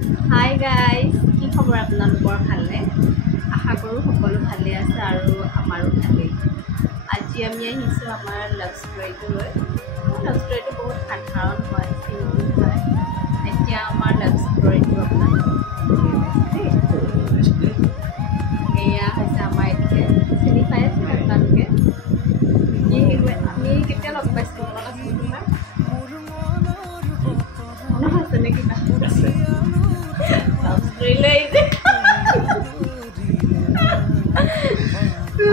Hi guys, কি খবৰ আপোনালোকৰ ভালে? আশা কৰোঁ সকলো ভালে আছে আৰু আমাৰো ভালেই। আজি আমি আহিছোঁ আমাৰ লাভ ষ্টৰীটো লৈ। লাভ ষ্টৰীটো বহুত সাধাৰণ হয়, চিম্পল হয়। এতিয়া আমাৰ লাভ ষ্টৰীটো আপোনালোকক এয়া হৈছে আমাৰ এতিয়া চিনি পাই আছে আপোনালোকে। আমি কেতিয়া লগ পাইছিলোঁ মনত আছে তোমাৰ? মনত আছে নেকি?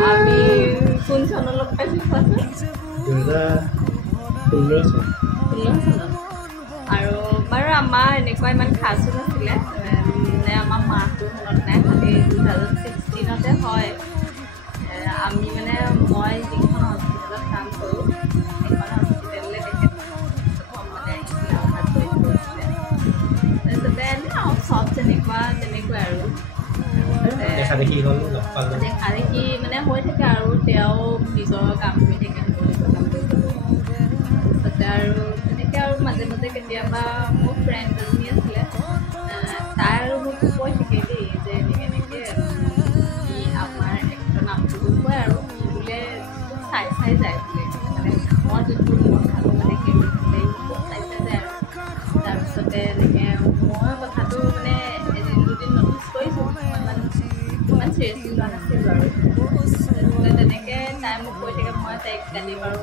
আমি কোন চনত লগ পাইছিলোঁ আৰু বাৰু আমাৰ এনেকুৱা ইমান খাচো নাছিলে মানে আমাৰ মাহটো মনত নাই খালি 2016 হয় আমি মানে মই যিখন হস্পিটেলত কাম কৰোঁ সেইখন হস্পিটেললৈ তেখেত প্ৰথম মানে আহিছিলে অহাত জইন কৰিছিলে তাৰপিছতে চব তেনেকুৱা আৰু দেখা দেখি মানে হৈ থাকে আৰু তেওঁ নিজৰ কাম কৰি থাকে তাৰপিছতে আৰু তেনেকৈ আৰু মাজে মাজে কেতিয়াবা মোৰ ফ্ৰেণ্ড এজনী আছিলে তাই আৰু মোক কৈ থাকে দেই যে এনেকৈ সি আমাৰ এক্টৰ নামটো কয় আৰু সি বোলে চাই যায় বোলে মানে মই যোনটো ভাবোঁ মানে সেই বোলে চাই যায় আৰু তাৰপিছতে এনেকৈ মই কথাটো মানে এদিন দুদিন নটিচ কৰিছোঁ ইমান চিৰিয়াছলি লোৱা নাছিলোঁ আৰু তেনেকৈ তাই মোক কৈ থাকে মই তাইক জানিম আৰু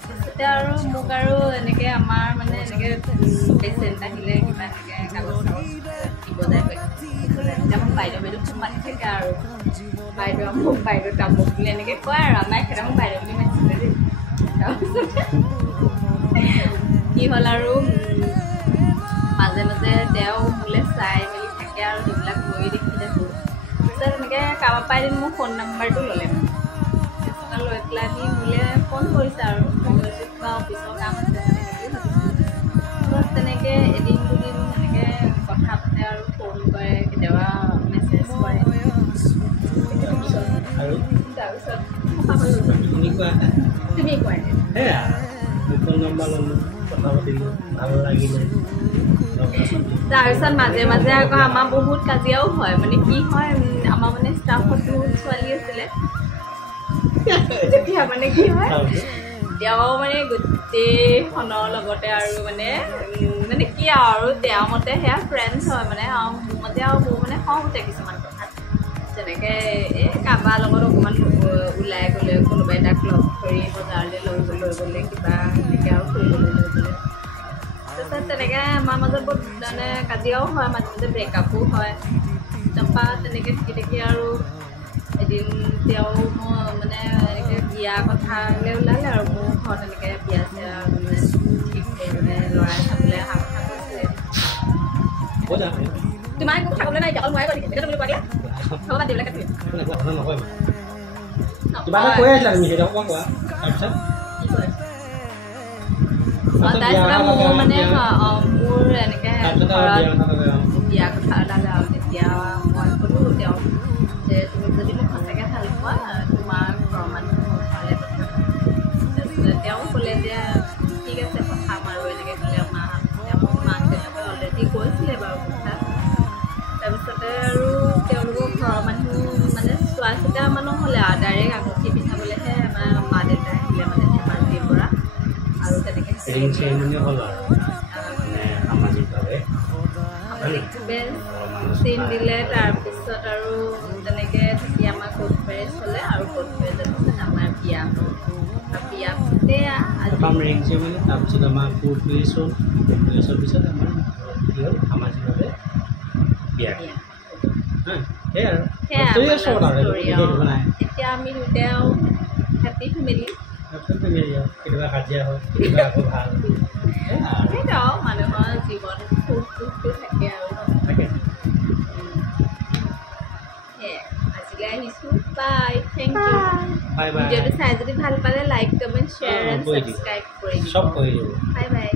তাৰপিছতে আৰু মোক আৰু এনেকৈ আমাৰ মানে এনেকৈ পেচেণ্ট আহিলে কিবা এনেকৈ কাগজ দিব যায় তেতিয়া মোক বাইদেউ খুব মাতি থাকে আৰু বাইদেউ তামুক বুলি এনেকৈ কয় আৰু আমাৰ এখেতে মোক বাইদেউ বুলি মাতিছিলে দেই তাৰপিছতে কি হ'ল আৰু মাজে মাজে তেওঁ মোলৈ চাই মেলি থাকে আৰু সেইবিলাক লৈ দেখি থাকোঁ তাৰপিছত এনেকৈ কাৰোবাৰ পৰা এদিন মোৰ ফোন নাম্বাৰটো ল'লে তাৰপিছত লৈ পেলাই নি মোলৈ ফোন কৰিছে আৰু মই কৈছোঁ কিবা অফিচৰ কাম আছে তেনেকৈ এদিন দুদিন এনেকৈ কথা পাতে আৰু ফোন কৰে কেতিয়াবা মেছেজ কৰে তাৰপিছত তুমি কোৱা তাৰপিছত মাজে মাজে আকৌ আমাৰ বহুত কাজিয়াও হয় মানে কি হয় আমাৰ মানে ষ্টাফত বহুত ছোৱালী আছিলে তেতিয়া মানে কি হয় তেওঁ মানে গোটেইখনৰ লগতে আৰু মানে কি আৰু তেওঁৰ মতে সেয়া ফ্ৰেণ্ডছ হয় মানে আৰু মোৰ মতে আৰু মোৰ মানে খং উঠে কিছুমান কথাত যেনেকৈ এই কাৰোবাৰ লগত অকণমান ওলাই গ'লে কোনোবাই তাক লগ ধৰি বজাৰলৈ লৈ গ'লে কিবা এনেকৈ আৰু ফুৰিবলৈ লৈ গ'লে তাৰপিছত তেনেকৈ আমাৰ মাজত বহুত মানে কাজিয়াও হয় মাজে মাজে ব্ৰেকআপো হয় তাৰপৰা তেনেকৈ থাকি আৰু এদিন তেওঁ মই মানে এনেকৈ বিয়া কথালৈ ওলালে আৰু মোৰ ঘৰত এনেকৈ বিয়া চিয়া মানে ঠিক মানে ল'ৰাই চাবলৈ অহা কথা কৈছিলে তোমাৰ একো কথা ক'বলৈ নাই এতিয়া ময়ে কৈ দিছে তুমি কোৱা দিয়া হ'ব বাদ দিবলৈ কাটি তাৰপিছত মোৰ মানে মোৰ এনেকৈ ঘৰত বিয়া কথা ওলালে আৰু তেতিয়া মই ক'লোঁ তেওঁক যে তুমি যদি মোক সঁচাকৈ ভাল পোৱা তোমাৰ ঘৰৰ মানুহ মোৰ ঘৰলৈ পঠিয়াবা তাৰপিছত তেওঁ ক'লে যে ঠিক আছে পঠাম আৰু এনেকৈ ক'লে মাক দেউতাকে অলৰেডি কৈছিলে বাৰু কথা তাৰপিছতে আৰু তেওঁলোকৰ ঘৰৰ মানুহ মানে চোৱা চিতা মানুহ হ'লে আৰু ডাইৰেক্ট আঙুঠি পিন্ধাবলৈহে আমাৰ মা দেউতাই আহিলে মানে ধেমাজিৰ পৰা আৰু তেনেকৈ চিন দিলে তাৰপিছত আৰু তেনেকৈ থাকি আমাৰ কোৰ্ট মেৰেজ হ'লে আৰু কোৰ্ট মেৰেজৰ পিছত আমাৰ বিয়া হ'ল বিয়া তাৰপিছত আমাৰ কোৰ্ট মেৰেজ হ'ল মেৰেজৰ পিছত আমাৰ কি হ'ল সামাজিকভাৱে বিয়া এতিয়া আমি দুটাও হেপী ফেমিলি কেতিয়াবা কাজিয়া হয় কেতিয়াবা আকৌ ভাল সেইটাও মানুহৰ জীৱন সুখ দুখটো থাকে আৰু থাকে আজিলৈ আহিছোঁ বাই থেংক ইউ ভিডিঅ'টো চাই যদি ভাল পালে like comment share and subscribe কৰি দিব চব কৰি দিব বাই বাই